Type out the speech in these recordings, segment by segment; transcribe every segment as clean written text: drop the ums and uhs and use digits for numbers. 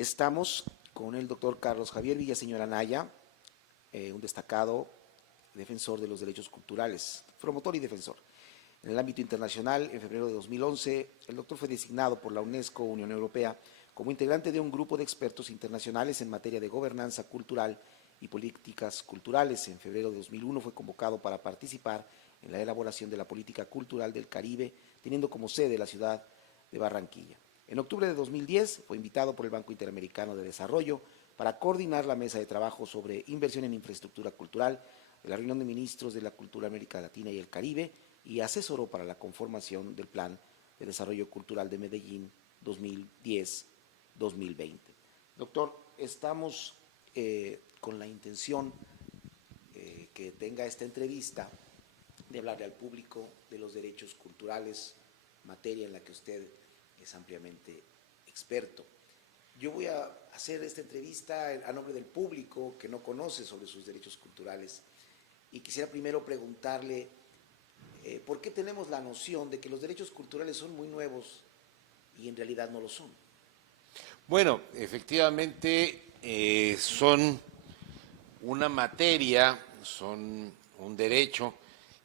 Estamos con el doctor Carlos Javier Villaseñor Anaya, un destacado defensor de los derechos culturales, promotor y defensor. En el ámbito internacional, en febrero de 2011, el doctor fue designado por la UNESCO, Unión Europea, como integrante de un grupo de expertos internacionales en materia de gobernanza cultural y políticas culturales. En febrero de 2001 fue convocado para participar en la elaboración de la política cultural del Caribe, teniendo como sede la ciudad de Barranquilla. En octubre de 2010 fue invitado por el Banco Interamericano de Desarrollo para coordinar la mesa de trabajo sobre inversión en infraestructura cultural de la reunión de ministros de la cultura América Latina y el Caribe y asesoró para la conformación del Plan de Desarrollo Cultural de Medellín 2010-2020. Doctor, estamos con la intención que tenga esta entrevista de hablarle al público de los derechos culturales, materia en la que usted es ampliamente experto. Yo voy a hacer esta entrevista a nombre del público que no conoce sobre sus derechos culturales y quisiera primero preguntarle por qué tenemos la noción de que los derechos culturales son muy nuevos y en realidad no lo son. Bueno, efectivamente son una materia, son un derecho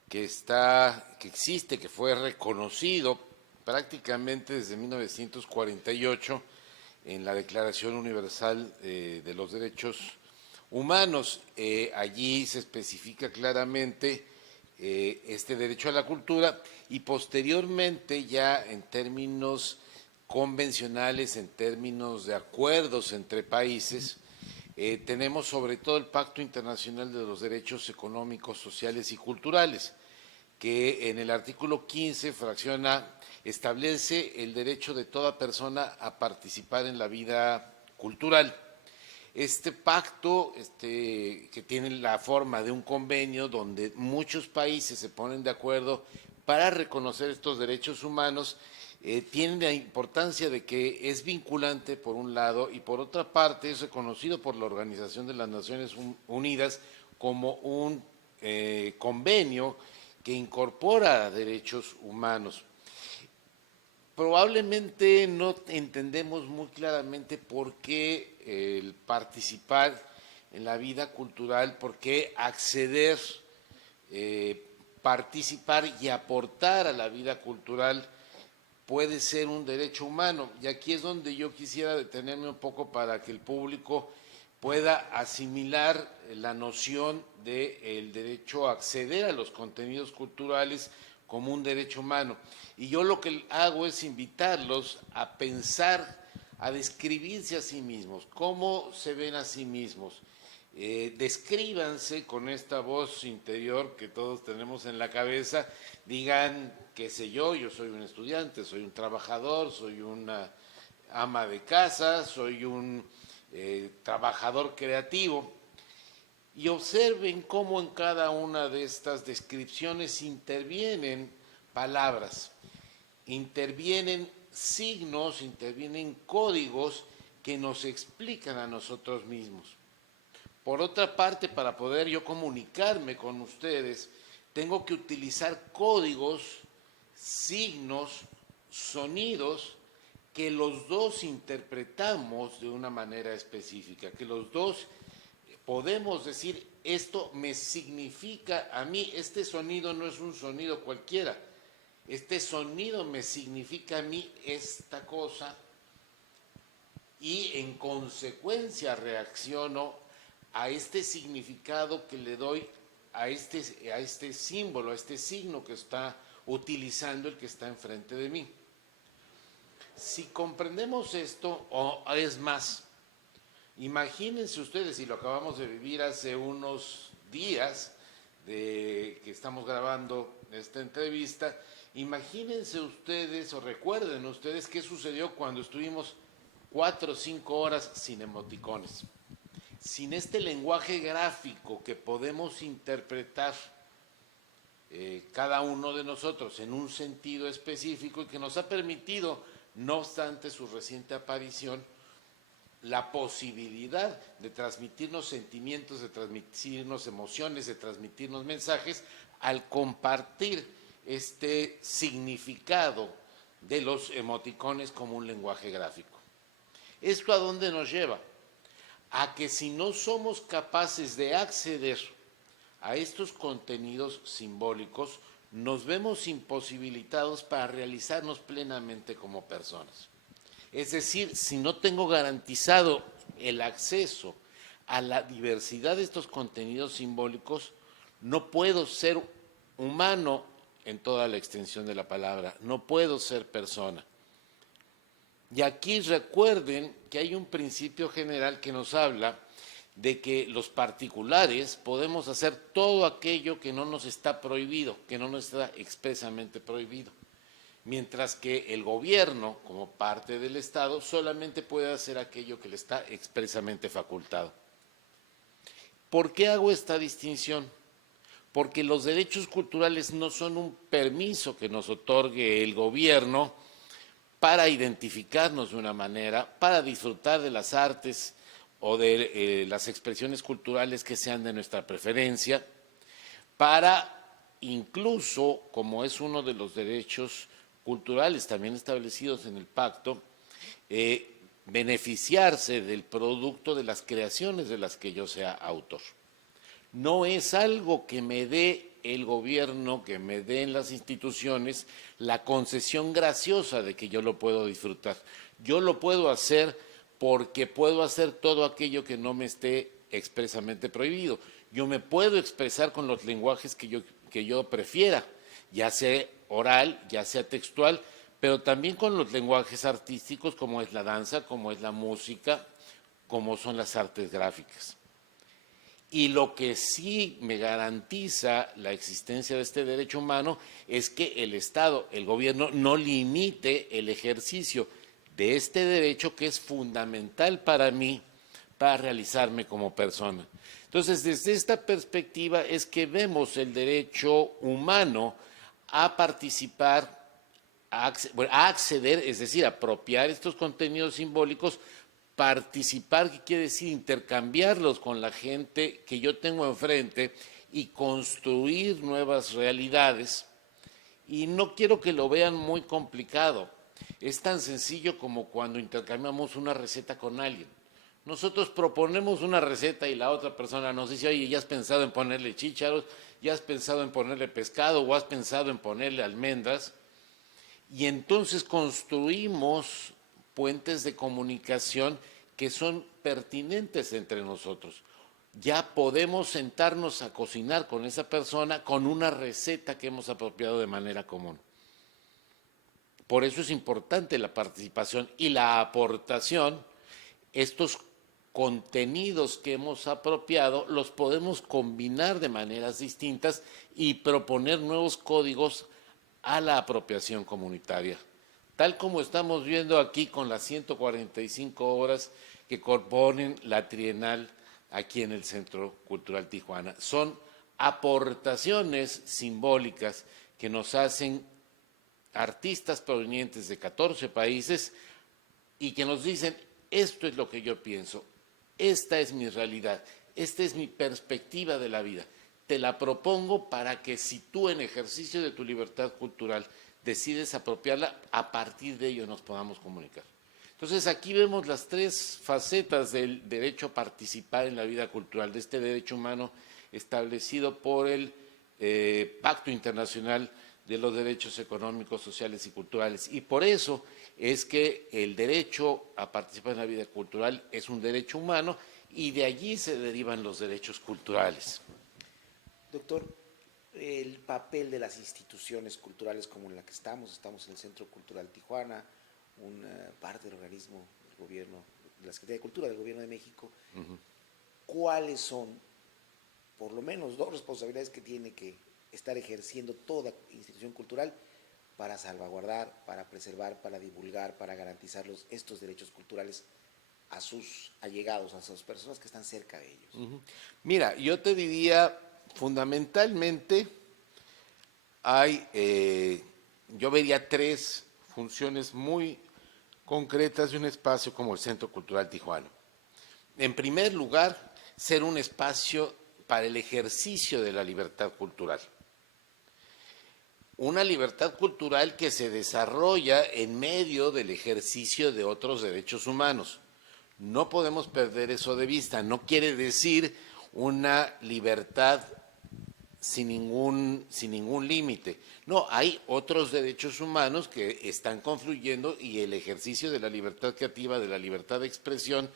que existe, que fue reconocido prácticamente desde 1948 en la Declaración Universal de los Derechos Humanos. Allí se especifica claramente este derecho a la cultura y posteriormente ya en términos convencionales, en términos de acuerdos entre países, tenemos sobre todo el Pacto Internacional de los Derechos Económicos, Sociales y Culturales, que en el artículo 15, fracción A, establece el derecho de toda persona a participar en la vida cultural. Este pacto, que tiene la forma de un convenio donde muchos países se ponen de acuerdo para reconocer estos derechos humanos, tiene la importancia de que es vinculante por un lado y por otra parte es reconocido por la Organización de las Naciones Unidas como un convenio que incorpora derechos humanos. Probablemente no entendemos muy claramente por qué el participar en la vida cultural, por qué acceder, participar y aportar a la vida cultural puede ser un derecho humano. Y aquí es donde yo quisiera detenerme un poco para que el público pueda asimilar la noción del derecho a acceder a los contenidos culturales como un derecho humano. Y yo lo que hago es invitarlos a pensar, a describirse a sí mismos, cómo se ven a sí mismos. Descríbanse con esta voz interior que todos tenemos en la cabeza, digan, qué sé yo soy un estudiante, soy un trabajador, soy una ama de casa, soy un trabajador creativo, y observen cómo en cada una de estas descripciones intervienen palabras, intervienen signos, intervienen códigos que nos explican a nosotros mismos. Por otra parte, para poder yo comunicarme con ustedes, tengo que utilizar códigos, signos, sonidos que los dos interpretamos de una manera específica, que los dos podemos decir, esto me significa a mí, este sonido no es un sonido cualquiera, este sonido me significa a mí esta cosa y en consecuencia reacciono a este significado que le doy a este símbolo, a este signo que está utilizando el que está enfrente de mí. Si comprendemos esto, o es más, imagínense ustedes, y lo acabamos de vivir hace unos días de que estamos grabando esta entrevista, imagínense ustedes o recuerden ustedes qué sucedió cuando estuvimos 4 o 5 horas sin emoticones, sin este lenguaje gráfico que podemos interpretar cada uno de nosotros en un sentido específico y que nos ha permitido, no obstante su reciente aparición, la posibilidad de transmitirnos sentimientos, de transmitirnos emociones, de transmitirnos mensajes al compartir este significado de los emoticones como un lenguaje gráfico. ¿Esto a dónde nos lleva? A que si no somos capaces de acceder a estos contenidos simbólicos, nos vemos imposibilitados para realizarnos plenamente como personas. Es decir, si no tengo garantizado el acceso a la diversidad de estos contenidos simbólicos, no puedo ser humano en toda la extensión de la palabra, no puedo ser persona. Y aquí recuerden que hay un principio general que nos habla de que los particulares podemos hacer todo aquello que no nos está prohibido, que no nos está expresamente prohibido, mientras que el gobierno, como parte del Estado, solamente puede hacer aquello que le está expresamente facultado. ¿Por qué hago esta distinción? Porque los derechos culturales no son un permiso que nos otorgue el gobierno para identificarnos de una manera, para disfrutar de las artes o de las expresiones culturales que sean de nuestra preferencia, para incluso, como es uno de los derechos culturales también establecidos en el pacto, beneficiarse del producto de las creaciones de las que yo sea autor. No es algo que me dé el gobierno, que me den las instituciones la concesión graciosa de que yo lo puedo disfrutar. Yo lo puedo hacer porque puedo hacer todo aquello que no me esté expresamente prohibido. Yo me puedo expresar con los lenguajes que yo prefiera, ya sea oral, ya sea textual, pero también con los lenguajes artísticos como es la danza, como es la música, como son las artes gráficas. Y lo que sí me garantiza la existencia de este derecho humano es que el Estado, el gobierno, no limite el ejercicio de este derecho que es fundamental para mí, para realizarme como persona. Entonces, desde esta perspectiva es que vemos el derecho humano a participar, a acceder, es decir, a apropiar estos contenidos simbólicos, participar, que quiere decir intercambiarlos con la gente que yo tengo enfrente y construir nuevas realidades. Y no quiero que lo vean muy complicado. Es tan sencillo como cuando intercambiamos una receta con alguien. Nosotros proponemos una receta y la otra persona nos dice, oye, ¿ya has pensado en ponerle chícharos? ¿Ya has pensado en ponerle pescado? ¿O has pensado en ponerle almendras? Y entonces construimos puentes de comunicación que son pertinentes entre nosotros. Ya podemos sentarnos a cocinar con esa persona con una receta que hemos apropiado de manera común. Por eso es importante la participación y la aportación. Estos contenidos que hemos apropiado los podemos combinar de maneras distintas y proponer nuevos códigos a la apropiación comunitaria, tal como estamos viendo aquí con las 145 obras que componen la trienal aquí en el Centro Cultural Tijuana. Son aportaciones simbólicas que nos hacen artistas provenientes de 14 países y que nos dicen, esto es lo que yo pienso, esta es mi realidad, esta es mi perspectiva de la vida. Te la propongo para que si tú en ejercicio de tu libertad cultural decides apropiarla, a partir de ello nos podamos comunicar. Entonces aquí vemos las tres facetas del derecho a participar en la vida cultural, de este derecho humano establecido por el Pacto Internacional de los Derechos Económicos, Sociales y Culturales. Y por eso es que el derecho a participar en la vida cultural es un derecho humano y de allí se derivan los derechos culturales. Doctor, el papel de las instituciones culturales como en la que estamos en el Centro Cultural Tijuana, una parte del organismo del gobierno, de la Secretaría de Cultura del Gobierno de México, ¿cuáles son, por lo menos, dos responsabilidades que tiene que estar ejerciendo toda institución cultural para salvaguardar, para preservar, para divulgar, para garantizar estos derechos culturales a sus allegados, a sus personas que están cerca de ellos? Mira, yo te diría, fundamentalmente, yo vería tres funciones muy concretas de un espacio como el Centro Cultural Tijuana. En primer lugar, ser un espacio para el ejercicio de la libertad cultural. Una libertad cultural que se desarrolla en medio del ejercicio de otros derechos humanos. No podemos perder eso de vista. No quiere decir una libertad sin ningún límite. No, hay otros derechos humanos que están confluyendo y el ejercicio de la libertad creativa, de la libertad de expresión,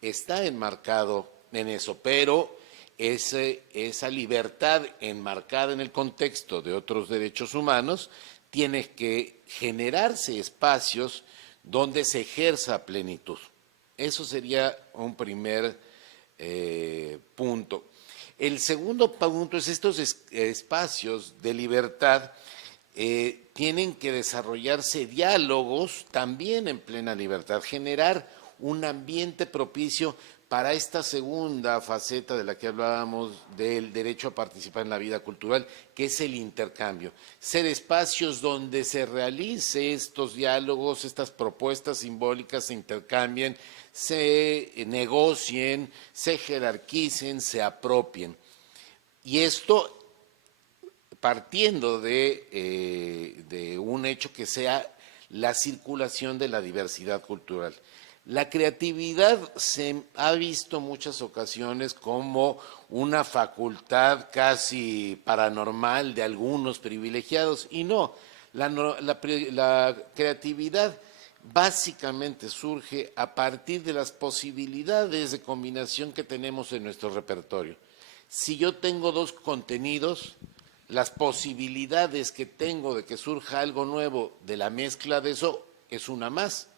está enmarcado en eso, pero esa libertad enmarcada en el contexto de otros derechos humanos tiene que generarse espacios donde se ejerza a plenitud. Eso sería un primer punto. El segundo punto es estos espacios de libertad tienen que desarrollarse diálogos también en plena libertad, generar un ambiente propicio para esta segunda faceta de la que hablábamos del derecho a participar en la vida cultural, que es el intercambio. Ser espacios donde se realice estos diálogos, estas propuestas simbólicas se intercambien, se negocien, se jerarquicen, se apropien. Y esto partiendo de un hecho que sea la circulación de la diversidad cultural. La creatividad se ha visto muchas ocasiones como una facultad casi paranormal de algunos privilegiados y no, la creatividad básicamente surge a partir de las posibilidades de combinación que tenemos en nuestro repertorio. Si yo tengo dos contenidos, las posibilidades que tengo de que surja algo nuevo de la mezcla de eso es una más.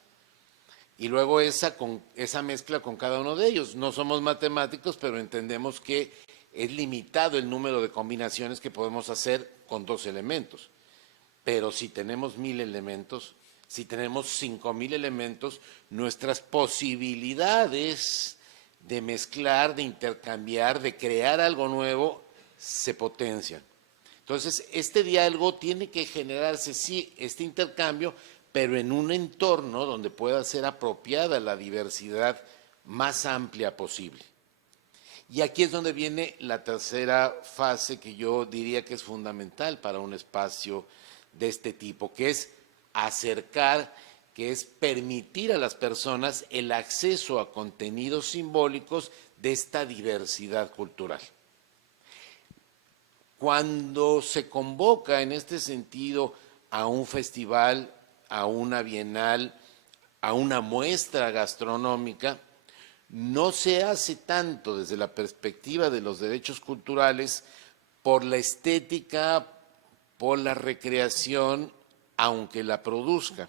Y luego esa mezcla con cada uno de ellos. No somos matemáticos, pero entendemos que es limitado el número de combinaciones que podemos hacer con dos elementos. Pero si tenemos 1000 elementos, si tenemos 5000 elementos, nuestras posibilidades de mezclar, de intercambiar, de crear algo nuevo, se potencian. Entonces, este diálogo tiene que generarse, sí, este intercambio, pero en un entorno donde pueda ser apropiada la diversidad más amplia posible. Y aquí es donde viene la tercera fase que yo diría que es fundamental para un espacio de este tipo, que es acercar, que es permitir a las personas el acceso a contenidos simbólicos de esta diversidad cultural. Cuando se convoca en este sentido a un festival, a una bienal, a una muestra gastronómica, no se hace tanto desde la perspectiva de los derechos culturales por la estética, por la recreación, aunque la produzca,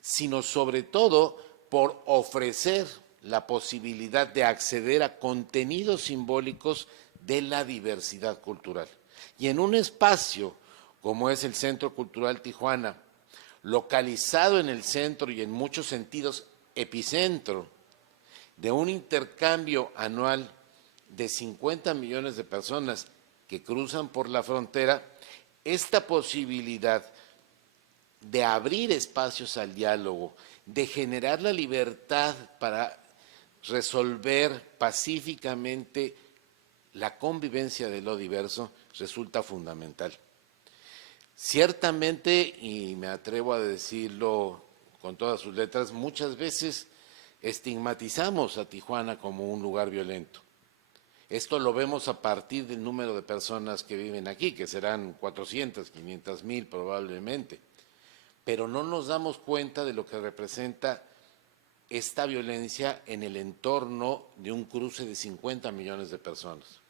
sino sobre todo por ofrecer la posibilidad de acceder a contenidos simbólicos de la diversidad cultural. Y en un espacio como es el Centro Cultural Tijuana, localizado en el centro y en muchos sentidos epicentro de un intercambio anual de 50 millones de personas que cruzan por la frontera, esta posibilidad de abrir espacios al diálogo, de generar la libertad para resolver pacíficamente la convivencia de lo diverso resulta fundamental. Ciertamente, y me atrevo a decirlo con todas sus letras, muchas veces estigmatizamos a Tijuana como un lugar violento. Esto lo vemos a partir del número de personas que viven aquí, que serán 400, 500 mil probablemente. Pero no nos damos cuenta de lo que representa esta violencia en el entorno de un cruce de 50 millones de personas.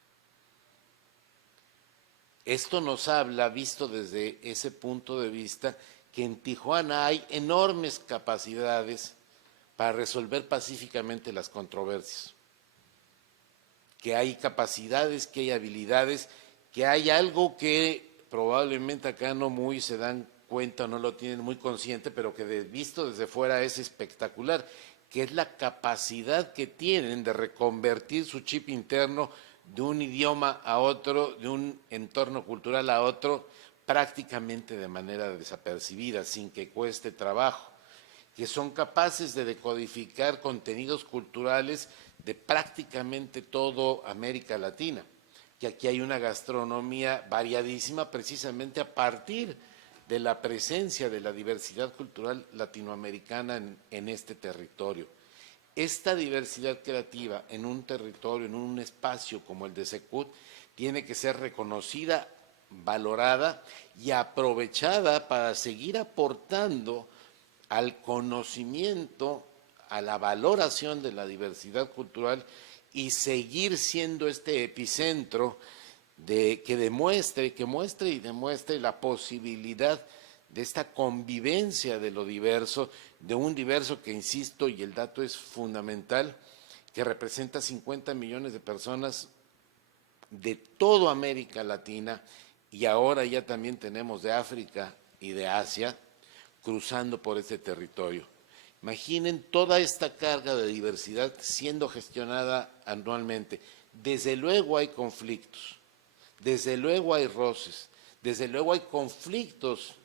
Esto nos habla, visto desde ese punto de vista, que en Tijuana hay enormes capacidades para resolver pacíficamente las controversias, que hay capacidades, que hay habilidades, que hay algo que probablemente acá no muy se dan cuenta, no lo tienen muy consciente, pero que visto desde fuera es espectacular, que es la capacidad que tienen de reconvertir su chip interno de un idioma a otro, de un entorno cultural a otro, prácticamente de manera desapercibida, sin que cueste trabajo, que son capaces de decodificar contenidos culturales de prácticamente toda América Latina, que aquí hay una gastronomía variadísima precisamente a partir de la presencia de la diversidad cultural latinoamericana en este territorio. esta diversidad creativa en un territorio, en un espacio como el de Secut, tiene que ser reconocida, valorada y aprovechada para seguir aportando al conocimiento, a la valoración de la diversidad cultural y seguir siendo este epicentro que muestre y demuestre la posibilidad de esta convivencia de lo diverso, de un diverso que, insisto, y el dato es fundamental, que representa 50 millones de personas de toda América Latina, y ahora ya también tenemos de África y de Asia cruzando por este territorio. Imaginen toda esta carga de diversidad siendo gestionada anualmente. Desde luego hay conflictos, desde luego hay roces, desde luego hay conflictos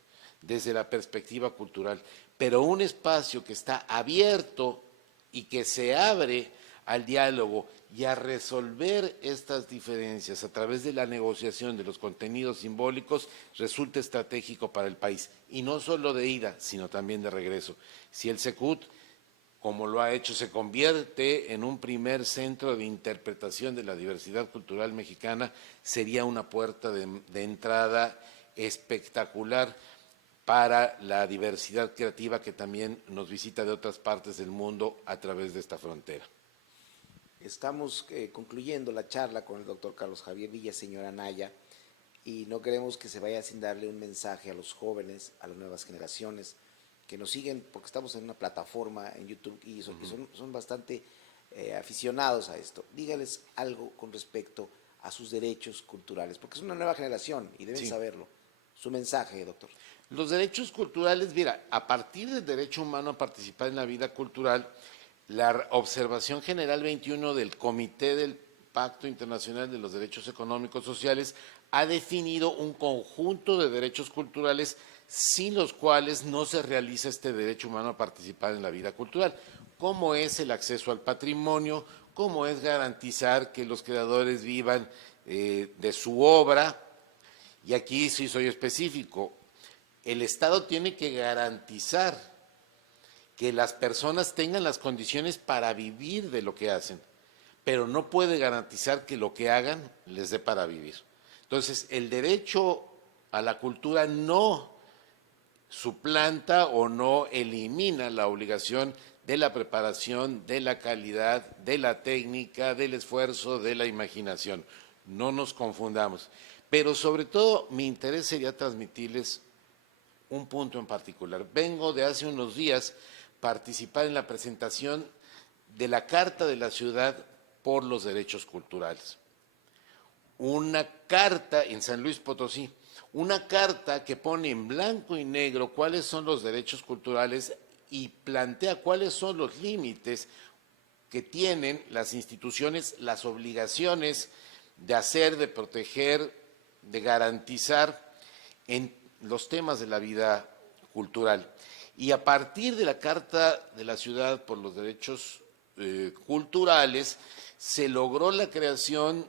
desde la perspectiva cultural, pero un espacio que está abierto y que se abre al diálogo y a resolver estas diferencias a través de la negociación de los contenidos simbólicos resulta estratégico para el país, y no solo de ida, sino también de regreso. Si el Secut, como lo ha hecho, se convierte en un primer centro de interpretación de la diversidad cultural mexicana, sería una puerta de entrada espectacular para la diversidad creativa que también nos visita de otras partes del mundo a través de esta frontera. Estamos concluyendo la charla con el doctor Carlos Javier Villaseñor Anaya, y no queremos que se vaya sin darle un mensaje a los jóvenes, a las nuevas generaciones que nos siguen, porque estamos en una plataforma en YouTube y son bastante aficionados a esto. Dígales algo con respecto a sus derechos culturales, porque es una nueva generación y deben saberlo. Su mensaje, doctor. Los derechos culturales, mira, a partir del derecho humano a participar en la vida cultural, la observación general 21 del Comité del Pacto Internacional de los Derechos Económicos Sociales ha definido un conjunto de derechos culturales sin los cuales no se realiza este derecho humano a participar en la vida cultural, como es el acceso al patrimonio, como es garantizar que los creadores vivan de su obra, y aquí sí soy específico, el Estado tiene que garantizar que las personas tengan las condiciones para vivir de lo que hacen, pero no puede garantizar que lo que hagan les dé para vivir. Entonces, el derecho a la cultura no suplanta o no elimina la obligación de la preparación, de la calidad, de la técnica, del esfuerzo, de la imaginación. No nos confundamos. Pero sobre todo mi interés sería transmitirles un punto en particular. Vengo de hace unos días participar en la presentación de la Carta de la Ciudad por los Derechos Culturales. Una carta en San Luis Potosí, una carta que pone en blanco y negro cuáles son los derechos culturales y plantea cuáles son los límites que tienen las instituciones, las obligaciones de hacer, de proteger, de garantizar en los temas de la vida cultural. Y a partir de la Carta de la Ciudad por los Derechos Culturales, se logró la creación,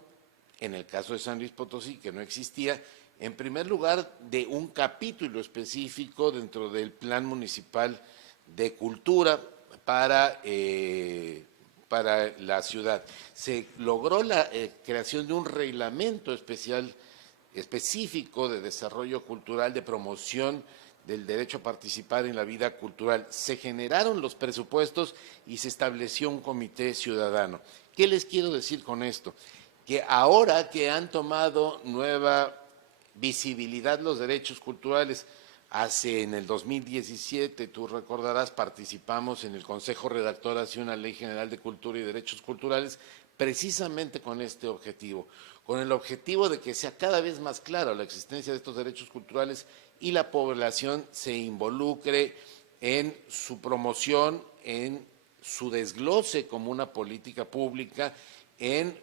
en el caso de San Luis Potosí, que no existía, en primer lugar, de un capítulo específico dentro del Plan Municipal de Cultura para la ciudad. Se logró la creación de un reglamento específico de desarrollo cultural, de promoción del derecho a participar en la vida cultural. Se generaron los presupuestos y se estableció un comité ciudadano. ¿Qué les quiero decir con esto? Que ahora que han tomado nueva visibilidad los derechos culturales, en el 2017, tú recordarás, participamos en el Consejo Redactor hacia una Ley General de Cultura y Derechos Culturales, precisamente con este objetivo, con el objetivo de que sea cada vez más clara la existencia de estos derechos culturales y la población se involucre en su promoción, en su desglose como una política pública, en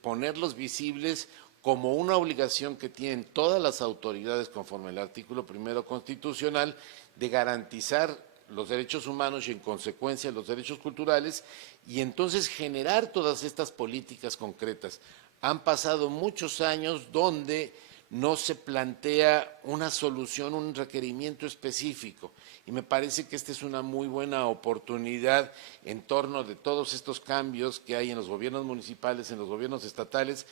ponerlos visibles como una obligación que tienen todas las autoridades conforme al artículo 1 constitucional de garantizar los derechos humanos y en consecuencia los derechos culturales, y entonces generar todas estas políticas concretas. Han pasado muchos años donde no se plantea una solución, un requerimiento específico. Y me parece que esta es una muy buena oportunidad en torno de todos estos cambios que hay en los gobiernos municipales, en los gobiernos estatales,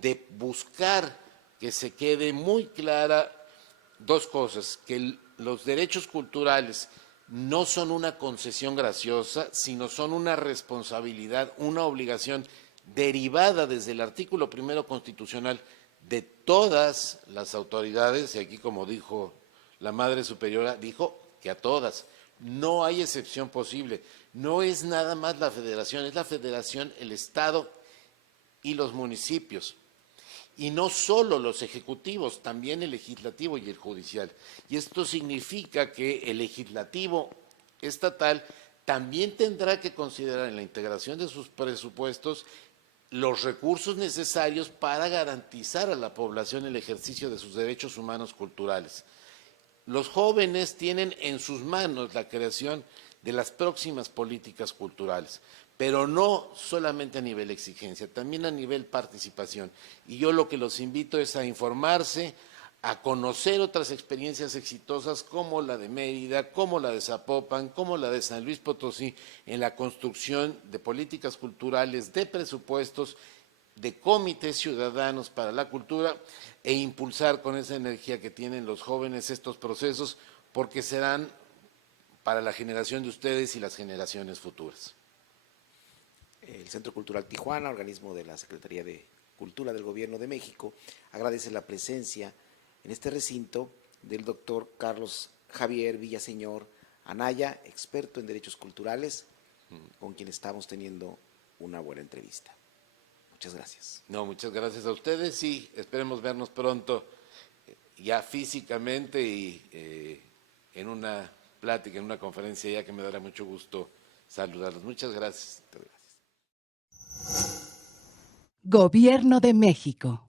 de buscar que se quede muy clara dos cosas, que los derechos culturales no son una concesión graciosa, sino son una responsabilidad, una obligación derivada desde el artículo primero constitucional de todas las autoridades, y aquí como dijo la Madre Superiora, dijo que a todas, no hay excepción posible, no es nada más la federación, es la federación, el Estado y los municipios. Y no solo los ejecutivos, también el legislativo y el judicial. Y esto significa que el legislativo estatal también tendrá que considerar en la integración de sus presupuestos los recursos necesarios para garantizar a la población el ejercicio de sus derechos humanos culturales. Los jóvenes tienen en sus manos la creación de las próximas políticas culturales, pero no solamente a nivel exigencia, también a nivel participación. Y yo lo que los invito es a informarse, a conocer otras experiencias exitosas como la de Mérida, como la de Zapopan, como la de San Luis Potosí, en la construcción de políticas culturales, de presupuestos, de comités ciudadanos para la cultura e impulsar con esa energía que tienen los jóvenes estos procesos, porque serán para la generación de ustedes y las generaciones futuras. El Centro Cultural Tijuana, organismo de la Secretaría de Cultura del Gobierno de México, agradece la presencia en este recinto del doctor Carlos Javier Villaseñor Anaya, experto en derechos culturales, con quien estamos teniendo una buena entrevista. Muchas gracias. No, muchas gracias a ustedes y esperemos vernos pronto ya físicamente y en una plática, en una conferencia ya que me dará mucho gusto saludarlos. Muchas gracias. Muchas gracias. Gobierno de México.